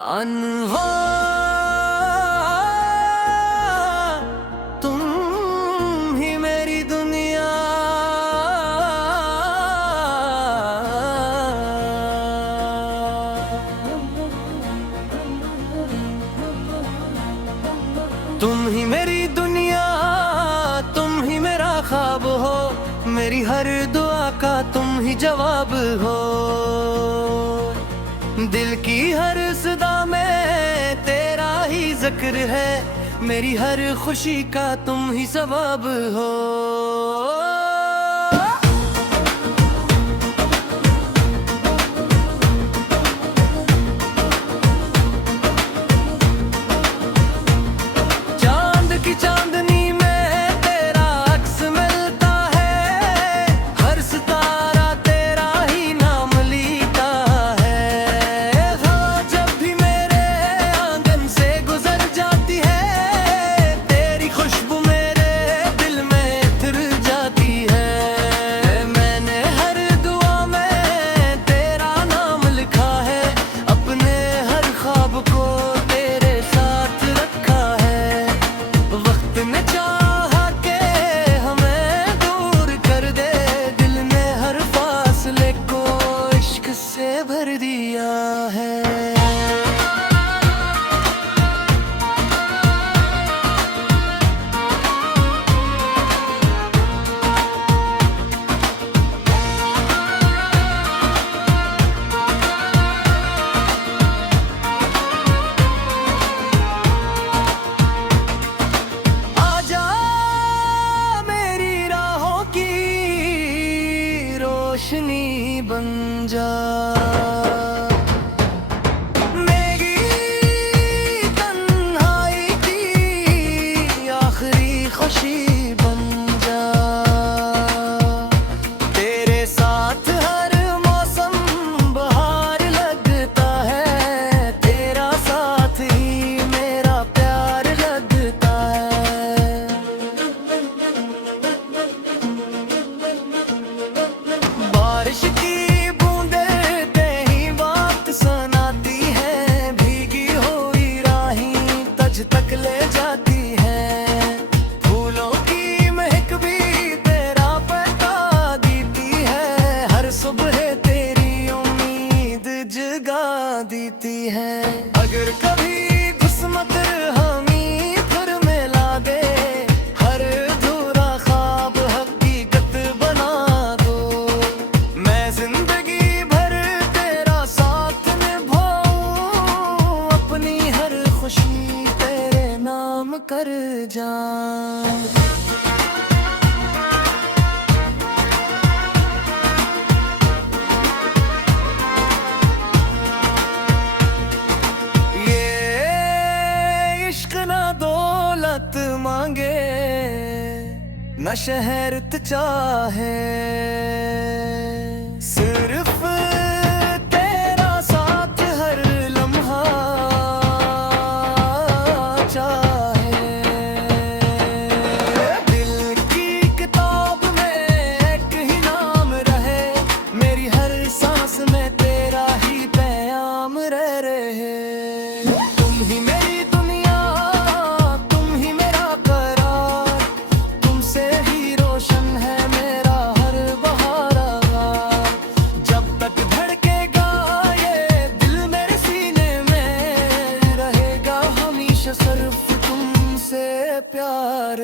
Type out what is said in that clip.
अनहोनी तुम ही मेरी दुनिया, तुम ही मेरी दुनिया, तुम ही मेरा ख्वाब हो, मेरी हर दुआ का तुम ही जवाब हो। दिल की हर सदा में तेरा ही जिक्र है, मेरी हर खुशी का तुम ही सबब हो। चांद की चांदनी में तेरा अक्स मिलता है, हर सितारा तेरा ही नाम लीता है। हाँ, जब भी मेरे आंगन से गुजर जाती है, तेरी खुशबू मेरे दिल में फिर जाती है। मैंने हर दुआ में तेरा नाम लिखा है, अपने हर ख्वाब को तेरे साथ रखा है। वक्त ने चाहा के हमें दूर कर दे, दिल ने हर फासले को इश्क से भर दिया है। आजा मेरी राहों की रोशनी बन जा, मेरी तन्हाई की आखिरी खुशी बन जा। तेरे साथ हर मौसम बहार लगता है, तेरा साथ ही मेरा प्यार लगता है। बारिश की बूंदें कहीं बात सुनाती है, भीगी हुई राहें तज तक ले जाती है। फूलों की महक भी तेरा पता देती है, हर सुबह तेरी उम्मीद जगा देती है। अगर कभी किस्मत हमें फिर मिला दे, हर अधूरा ख्वाब हकीकत बना दो। मैं जिंदगी भर तेरा साथ निभाऊं, अपनी हर खुशी तेरे नाम कर जाऊं। ये इश्क ना दौलत मांगे, न शहरत चाहे, सिर्फ तेरा साथ हर लम्हा चाहे। दिल की किताब में एक ही नाम रहे, मेरी हर सांस में तेरा ही पैगाम रहे। तुम ही मेरी दुनिया, तुम ही मेरा करार, तुमसे ही रोशन है मेरा हर बहारा। जब तक धड़केगा ये दिल मेरे सीने में, रहेगा हमेशा सिर्फ तुमसे प्यार।